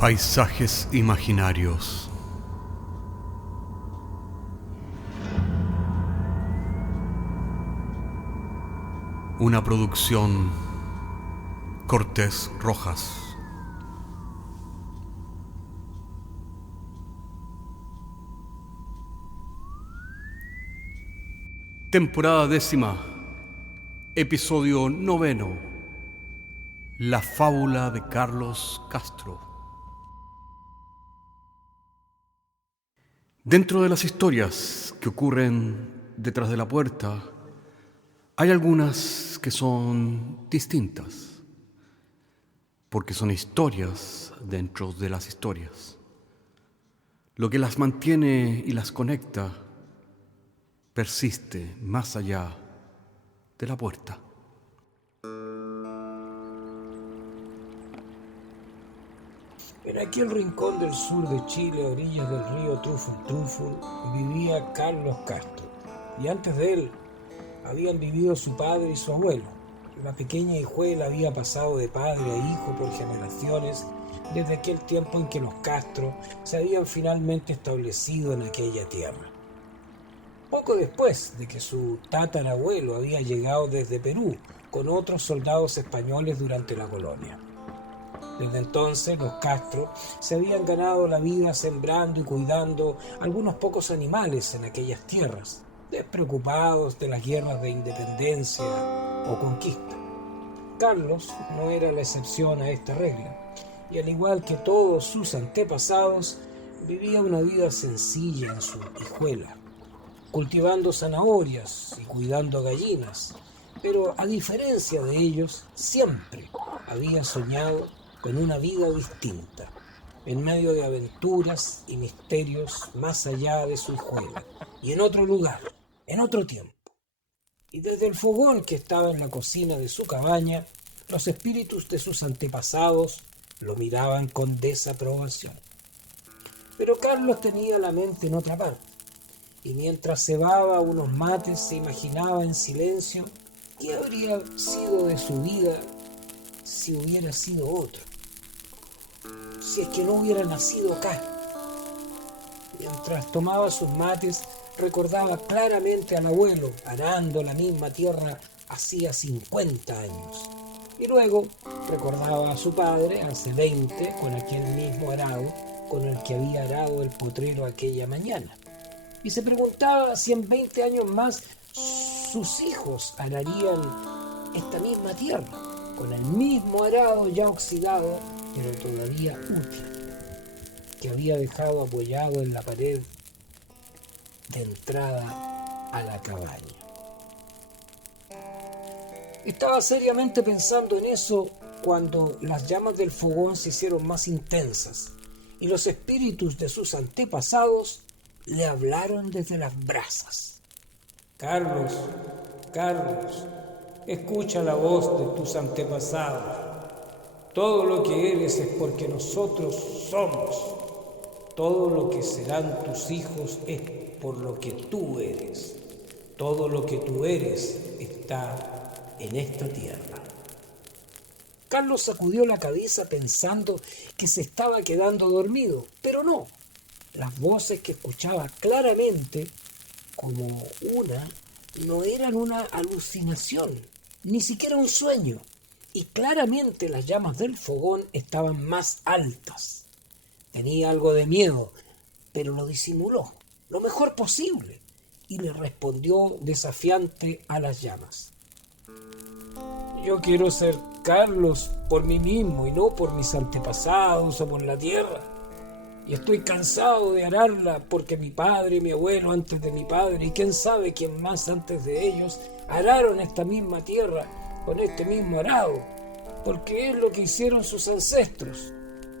Paisajes imaginarios. Una producción Cortés Rojas. Temporada 10ª, episodio 9. La fábula de Carlos Castro. Dentro de las historias que ocurren detrás de la puerta, hay algunas que son distintas, porque son historias dentro de las historias. Lo que las mantiene y las conecta persiste más allá de la puerta. En aquel rincón del sur de Chile, a orillas del río Truful, vivía Carlos Castro. Y antes de él habían vivido su padre y su abuelo. La pequeña hijuela había pasado de padre a hijo por generaciones desde aquel tiempo en que los Castro se habían finalmente establecido en aquella tierra. Poco después de que su tatarabuelo había llegado desde Perú con otros soldados españoles durante la colonia. Desde entonces los Castro se habían ganado la vida sembrando y cuidando algunos pocos animales en aquellas tierras, despreocupados de las guerras de independencia o conquista. Carlos no era la excepción a esta regla, y al igual que todos sus antepasados, vivía una vida sencilla en su hijuela, cultivando zanahorias y cuidando gallinas, pero a diferencia de ellos, siempre había soñado con una vida distinta, en medio de aventuras y misterios más allá de su hijuela, y en otro lugar, en otro tiempo. Y desde el fogón que estaba en la cocina de su cabaña, los espíritus de sus antepasados lo miraban con desaprobación. Pero Carlos tenía la mente en otra parte, y mientras cebaba unos mates se imaginaba en silencio qué habría sido de su vida si hubiera sido otro. Si es que no hubiera nacido acá. Mientras tomaba sus mates, recordaba claramente al abuelo arando la misma tierra hacía 50 años. Y luego recordaba a su padre hace 20 con aquel mismo arado con el que había arado el potrero aquella mañana. Y se preguntaba si en 20 años más sus hijos ararían esta misma tierra, con el mismo arado ya oxidado, pero todavía útil, que había dejado apoyado en la pared de entrada a la cabaña. Estaba seriamente pensando en eso cuando las llamas del fogón se hicieron más intensas y los espíritus de sus antepasados le hablaron desde las brasas. Carlos, escucha la voz de tus antepasados. Todo lo que eres es porque nosotros somos. Todo lo que serán tus hijos es por lo que tú eres. Todo lo que tú eres está en esta tierra. Carlos sacudió la cabeza pensando que se estaba quedando dormido, pero no. Las voces que escuchaba claramente, como una, no eran una alucinación, ni siquiera un sueño. Y claramente las llamas del fogón estaban más altas. Tenía algo de miedo, pero lo disimuló lo mejor posible y le respondió desafiante a las llamas. Yo quiero ser Carlos por mí mismo y no por mis antepasados o por la tierra. Y estoy cansado de ararla porque mi padre y mi abuelo antes de mi padre y quién sabe quién más antes de ellos araron esta misma tierra con este mismo arado, porque es lo que hicieron sus ancestros.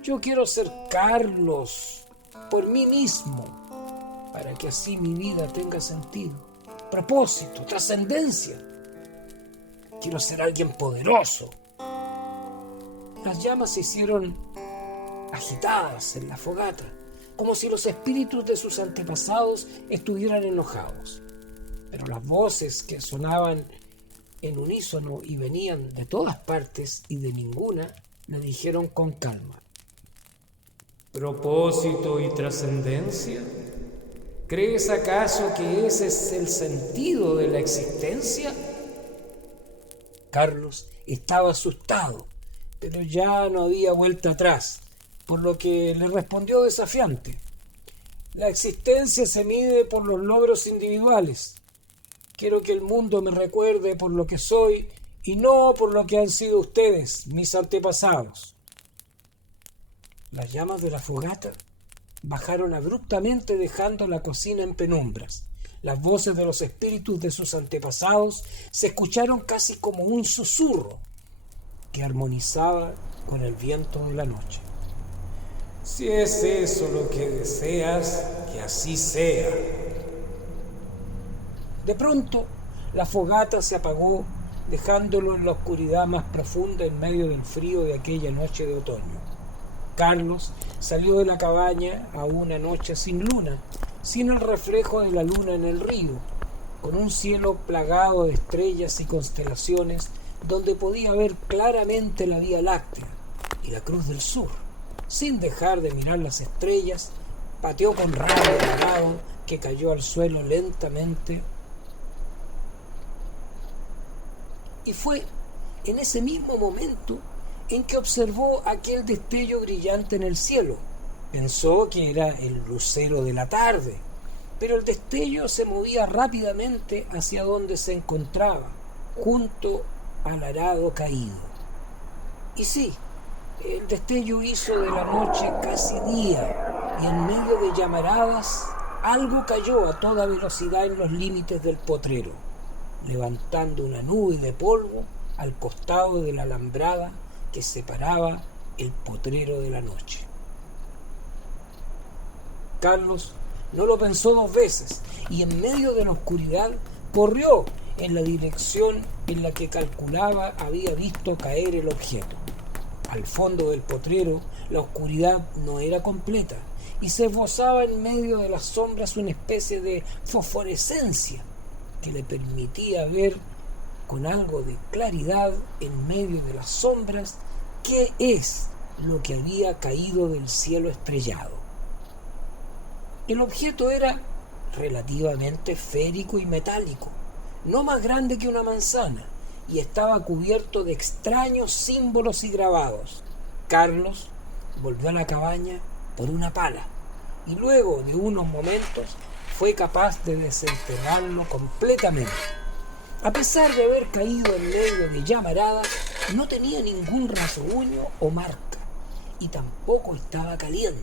Yo quiero ser Carlos por mí mismo, para que así mi vida tenga sentido, propósito, trascendencia. Quiero ser alguien poderoso. Las llamas se hicieron agitadas en la fogata, como si los espíritus de sus antepasados estuvieran enojados. Pero las voces que sonaban en unísono y venían de todas partes y de ninguna, le dijeron con calma: ¿Propósito y trascendencia? ¿Crees acaso que ese es el sentido de la existencia? Carlos estaba asustado, pero ya no había vuelta atrás, por lo que le respondió desafiante. La existencia se mide por los logros individuales. Quiero que el mundo me recuerde por lo que soy y no por lo que han sido ustedes, mis antepasados. Las llamas de la fogata bajaron abruptamente dejando la cocina en penumbras. Las voces de los espíritus de sus antepasados se escucharon casi como un susurro que armonizaba con el viento de la noche. Si es eso lo que deseas, que así sea. De pronto, la fogata se apagó, dejándolo en la oscuridad más profunda en medio del frío de aquella noche de otoño. Carlos salió de la cabaña a una noche sin luna, sin el reflejo de la luna en el río, con un cielo plagado de estrellas y constelaciones donde podía ver claramente la Vía Láctea y la Cruz del Sur. Sin dejar de mirar las estrellas, pateó con rabia el arado que cayó al suelo lentamente. Y fue en ese mismo momento en que observó aquel destello brillante en el cielo. Pensó que era el lucero de la tarde, pero el destello se movía rápidamente hacia donde se encontraba, junto al arado caído. Y sí, el destello hizo de la noche casi día, y en medio de llamaradas algo cayó a toda velocidad en los límites del potrero, levantando una nube de polvo al costado de la alambrada que separaba el potrero de la noche. Carlos no lo pensó dos veces y en medio de la oscuridad corrió en la dirección en la que calculaba había visto caer el objeto. Al fondo del potrero la oscuridad no era completa y se esbozaba en medio de las sombras una especie de fosforescencia que le permitía ver con algo de claridad en medio de las sombras qué es lo que había caído del cielo estrellado. El objeto era relativamente esférico y metálico, no más grande que una manzana, y estaba cubierto de extraños símbolos y grabados. Carlos volvió a la cabaña por una pala y luego de unos momentos fue capaz de desenterrarlo completamente. A pesar de haber caído en medio de llamaradas, no tenía ningún rasguño o marca y tampoco estaba caliente.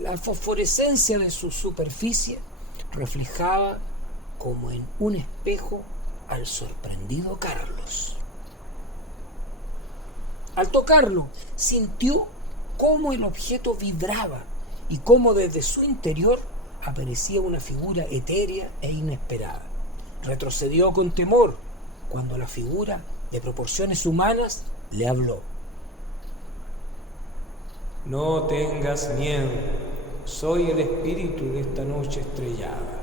La fosforescencia de su superficie reflejaba como en un espejo al sorprendido Carlos. Al tocarlo, sintió cómo el objeto vibraba y cómo desde su interior aparecía una figura etérea e inesperada. Retrocedió con temor cuando la figura, de proporciones humanas, le habló. No tengas miedo, soy el espíritu de esta noche estrellada.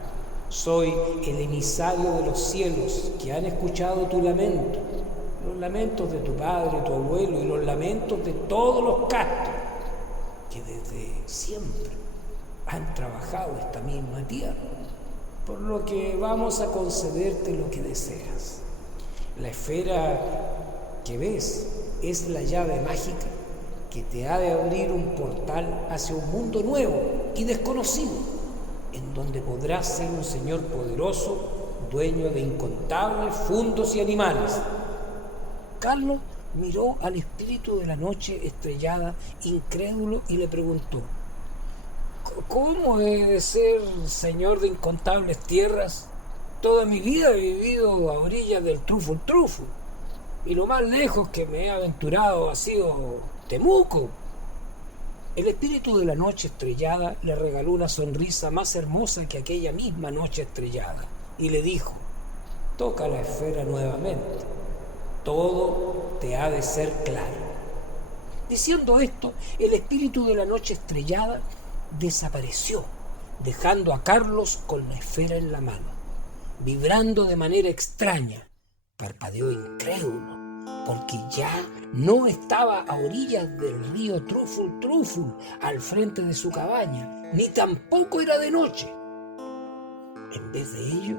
Soy el emisario de los cielos que han escuchado tu lamento, los lamentos de tu padre, tu abuelo y los lamentos de todos los castros que desde siempre han trabajado esta misma tierra, por lo que vamos a concederte lo que deseas. La esfera que ves es la llave mágica que te ha de abrir un portal hacia un mundo nuevo y desconocido, en donde podrás ser un señor poderoso, dueño de incontables fundos y animales. Carlos miró al espíritu de la noche estrellada, incrédulo, y le preguntó: ¿cómo he de ser señor de incontables tierras? Toda mi vida he vivido a orillas del Truful, y lo más lejos que me he aventurado ha sido Temuco. El espíritu de la noche estrellada le regaló una sonrisa más hermosa que aquella misma noche estrellada y le dijo: toca la esfera nuevamente, todo te ha de ser claro. Diciendo esto, el espíritu de la noche estrellada desapareció, dejando a Carlos con la esfera en la mano. Vibrando de manera extraña, parpadeó incrédulo, porque ya no estaba a orillas del río Truful, al frente de su cabaña, ni tampoco era de noche. En vez de ello,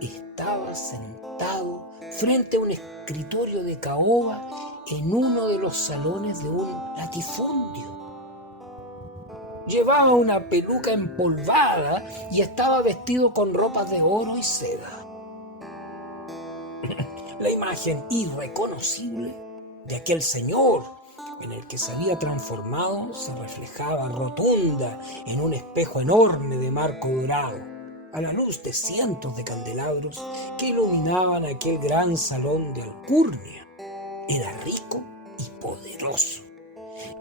estaba sentado frente a un escritorio de caoba en uno de los salones de un latifundio. Llevaba una peluca empolvada y estaba vestido con ropas de oro y seda. La imagen irreconocible de aquel señor en el que se había transformado se reflejaba rotunda en un espejo enorme de marco dorado, a la luz de cientos de candelabros que iluminaban aquel gran salón de alcurnia. Era rico y poderoso,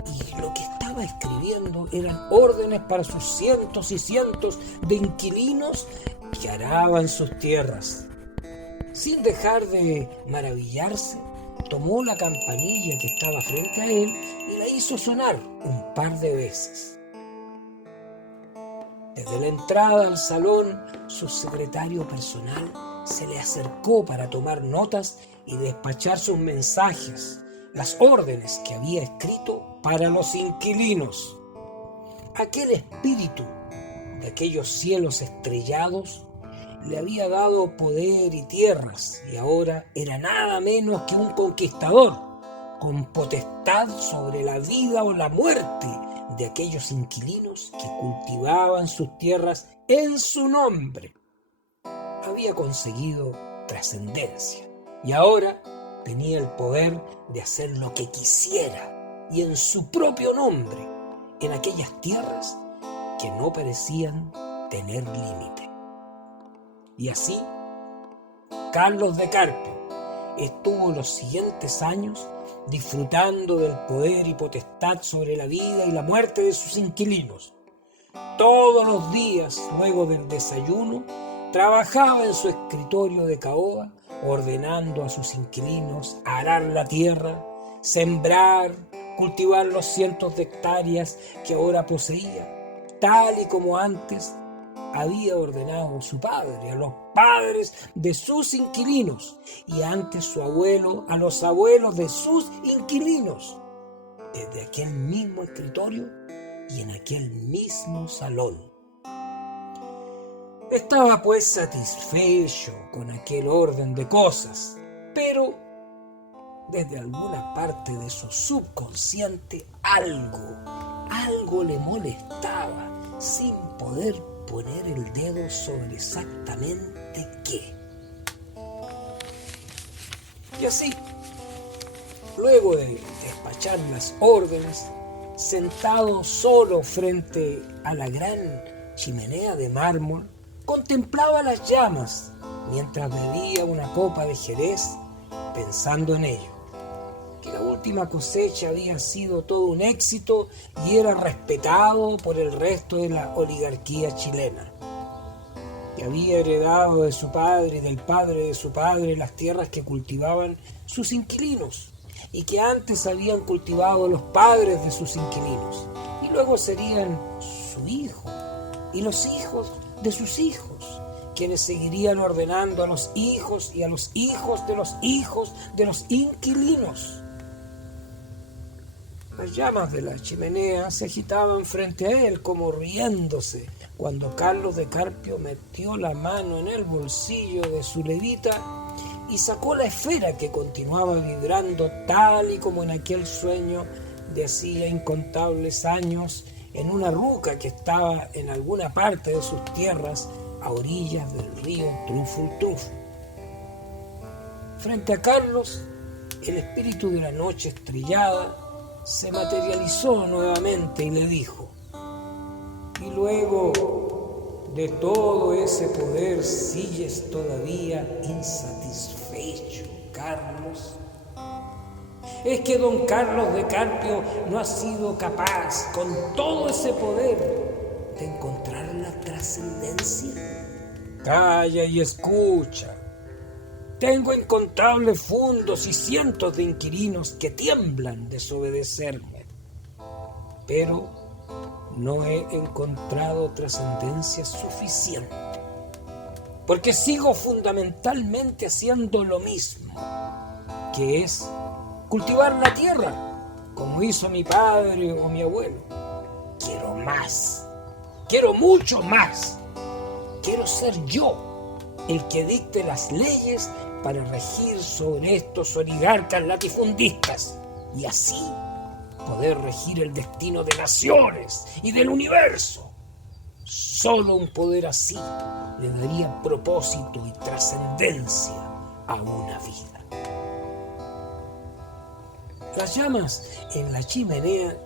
y lo que estaba escribiendo eran órdenes para sus cientos y cientos de inquilinos que araban sus tierras. Sin dejar de maravillarse, tomó la campanilla que estaba frente a él y la hizo sonar un par de veces. Desde la entrada al salón, su secretario personal se le acercó para tomar notas y despachar sus mensajes, las órdenes que había escrito para los inquilinos. Aquel espíritu de aquellos cielos estrellados le había dado poder y tierras, y ahora era nada menos que un conquistador, con potestad sobre la vida o la muerte de aquellos inquilinos que cultivaban sus tierras en su nombre. Había conseguido trascendencia, y ahora tenía el poder de hacer lo que quisiera, y en su propio nombre, en aquellas tierras que no parecían tener límite. Y así, Carlos de Carpio estuvo los siguientes años disfrutando del poder y potestad sobre la vida y la muerte de sus inquilinos. Todos los días, luego del desayuno, trabajaba en su escritorio de caoba, ordenando a sus inquilinos arar la tierra, sembrar, cultivar los cientos de hectáreas que ahora poseía, tal y como antes había ordenado su padre a los padres de sus inquilinos, y antes su abuelo a los abuelos de sus inquilinos, desde aquel mismo escritorio y en aquel mismo salón. Estaba pues satisfecho con aquel orden de cosas, pero desde alguna parte de su subconsciente algo le molestaba, sin poder poner el dedo sobre exactamente qué. Y así, luego de despachar las órdenes, sentado solo frente a la gran chimenea de mármol, contemplaba las llamas mientras bebía una copa de jerez, pensando en ello, que la última cosecha había sido todo un éxito y era respetado por el resto de la oligarquía chilena, que había heredado de su padre y del padre de su padre las tierras que cultivaban sus inquilinos, y que antes habían cultivado los padres de sus inquilinos, y luego serían su hijo y los hijos de sus hijos, quienes seguirían ordenando a los hijos y a los hijos de los hijos de los inquilinos. Las llamas de la chimenea se agitaban frente a él como riéndose cuando Carlos de Carpio metió la mano en el bolsillo de su levita y sacó la esfera que continuaba vibrando tal y como en aquel sueño de hacía incontables años en una ruca que estaba en alguna parte de sus tierras a orillas del río Truful. Frente a Carlos, el espíritu de la noche estrellada se materializó nuevamente y le dijo: y luego de todo ese poder sigues todavía insatisfecho, Carlos. ¿Es que don Carlos de Carpio no ha sido capaz, con todo ese poder, de encontrar la trascendencia? Calla y escucha. Tengo incontables fundos y cientos de inquilinos que tiemblan de desobedecerme, pero no he encontrado trascendencia suficiente, porque sigo fundamentalmente haciendo lo mismo. que es cultivar la tierra, como hizo mi padre o mi abuelo. Quiero más, quiero mucho más. Quiero ser yo el que dicte las leyes para regir sobre estos oligarcas latifundistas y así poder regir el destino de naciones y del universo. Solo un poder así le daría propósito y trascendencia a una vida. Las llamas en la chimenea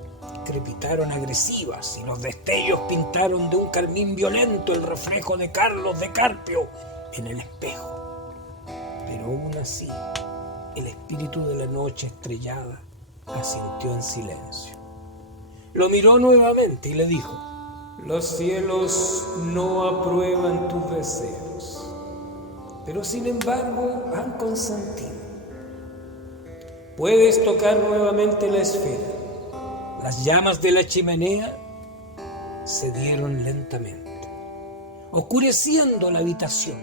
crepitaron agresivas y los destellos pintaron de un carmín violento el reflejo de Carlos de Carpio en el espejo. Pero aún así, el espíritu de la noche estrellada asintió en silencio. Lo miró nuevamente y le dijo: los cielos no aprueban tus deseos, pero sin embargo han consentido. Puedes tocar nuevamente la esfera. Las llamas de la chimenea cedieron lentamente, oscureciendo la habitación,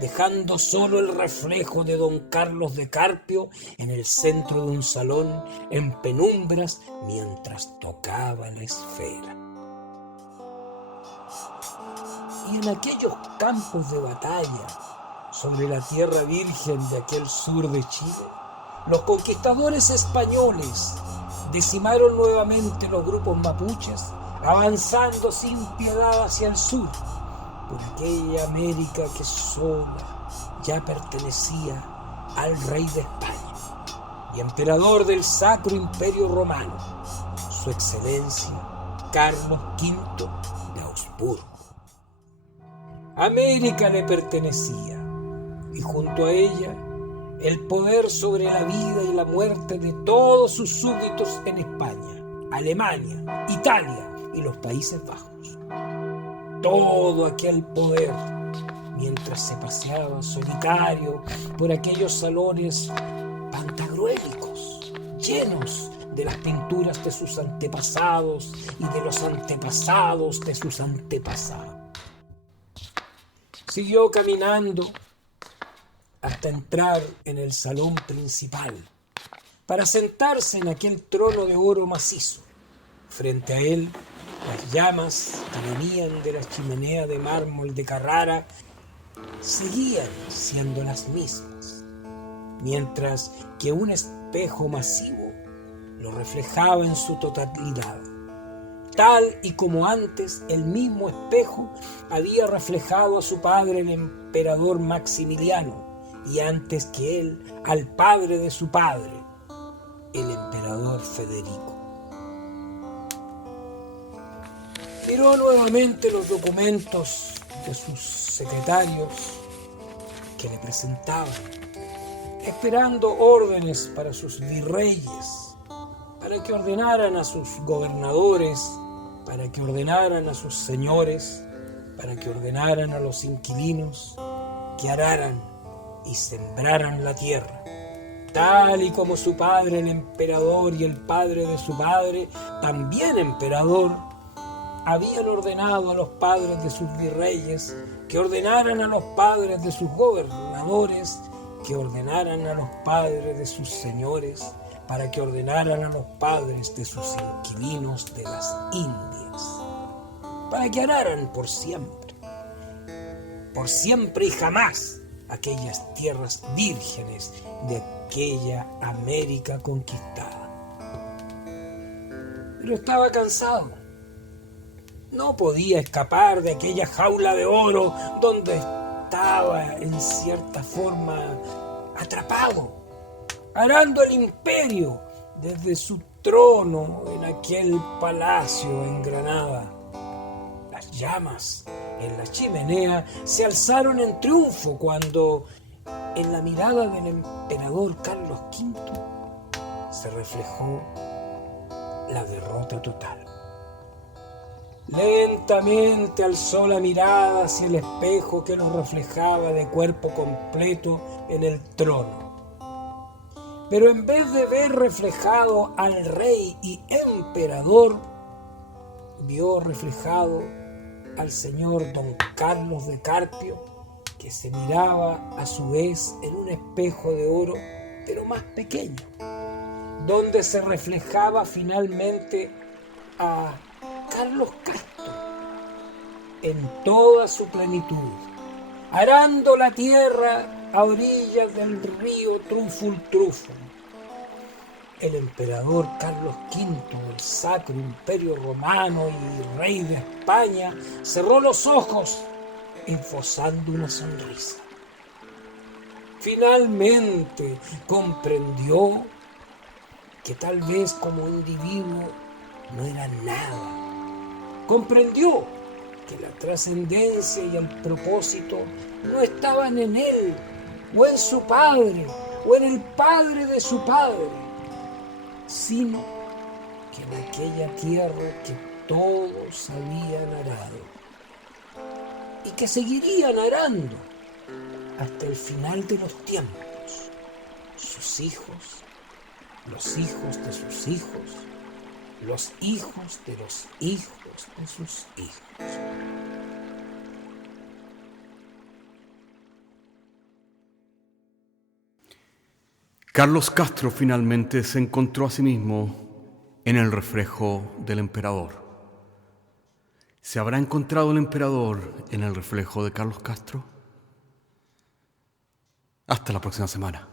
dejando solo el reflejo de don Carlos de Carpio en el centro de un salón en penumbras mientras tocaba la esfera. Y en aquellos campos de batalla sobre la tierra virgen de aquel sur de Chile, los conquistadores españoles decimaron nuevamente los grupos mapuches, avanzando sin piedad hacia el sur, por aquella América que sola ya pertenecía al rey de España y emperador del Sacro Imperio Romano, su excelencia Carlos V de Augsburgo. América le pertenecía y junto a ella el poder sobre la vida y la muerte de todos sus súbditos en España, Alemania, Italia y los Países Bajos. Todo aquel poder, mientras se paseaba solitario por aquellos salones pantagruélicos, llenos de las pinturas de sus antepasados y de los antepasados de sus antepasados. Siguió caminando hasta entrar en el salón principal, para sentarse en aquel trono de oro macizo. Frente a él, las llamas que venían de la chimenea de mármol de Carrara seguían siendo las mismas, mientras que un espejo masivo lo reflejaba en su totalidad. Tal y como antes el mismo espejo había reflejado a su padre, el emperador Maximiliano, y antes que él, al padre de su padre, el emperador Federico. Miró nuevamente los documentos de sus secretarios que le presentaban, esperando órdenes para sus virreyes, para que ordenaran a sus gobernadores, para que ordenaran a sus señores, para que ordenaran a los inquilinos que araran y sembraran la tierra, tal y como su padre el emperador y el padre de su padre, también emperador, habían ordenado a los padres de sus virreyes que ordenaran a los padres de sus gobernadores, que ordenaran a los padres de sus señores, para que ordenaran a los padres de sus inquilinos de las Indias, para que araran por siempre y jamás, aquellas tierras vírgenes de aquella América conquistada. Pero estaba cansado. No podía escapar de aquella jaula de oro donde estaba en cierta forma atrapado, arando el imperio desde su trono en aquel palacio en Granada. Las llamas en la chimenea se alzaron en triunfo cuando, en la mirada del emperador Carlos V, se reflejó la derrota total. Lentamente alzó la mirada hacia el espejo que lo reflejaba de cuerpo completo en el trono. Pero en vez de ver reflejado al rey y emperador, vio reflejado al señor don Carlos de Carpio, que se miraba a su vez en un espejo de oro pero más pequeño, donde se reflejaba finalmente a Carlos Castro en toda su plenitud, arando la tierra a orillas del río Truful. El emperador Carlos V del Sacro Imperio Romano y rey de España cerró los ojos, esbozando una sonrisa. Finalmente comprendió que tal vez como individuo no era nada. Comprendió que la trascendencia y el propósito no estaban en él, o en su padre, o en el padre de su padre, sino que en aquella tierra que todos habían arado y que seguirían arando hasta el final de los tiempos, sus hijos, los hijos de sus hijos, los hijos de los hijos de sus hijos. Carlos Castro finalmente se encontró a sí mismo en el reflejo del emperador. ¿Se habrá encontrado el emperador en el reflejo de Carlos Castro? Hasta la próxima semana.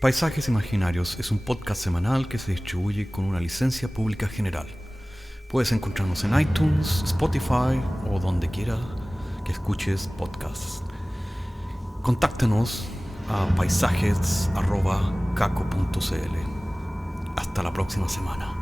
Paisajes Imaginarios es un podcast semanal que se distribuye con una licencia pública general. Puedes encontrarnos en iTunes, Spotify o donde quiera que escuches podcasts. Contáctanos a paisajes@caco.cl. Hasta la próxima semana.